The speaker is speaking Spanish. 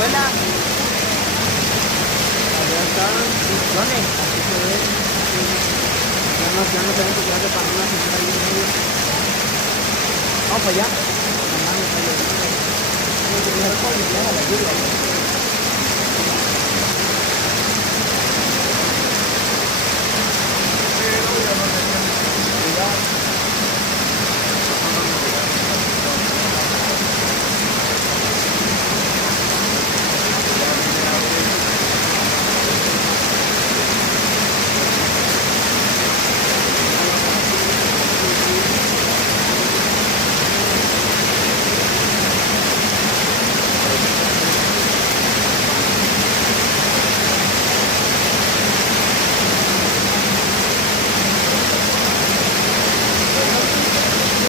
abuela. Allá están funciones, así se ve. Ya no tenemos que quedar para una señora ahí en medio. Vamos para allá. Mamá me está llorando. Tengo que dejar el pollo, ya la lluvia.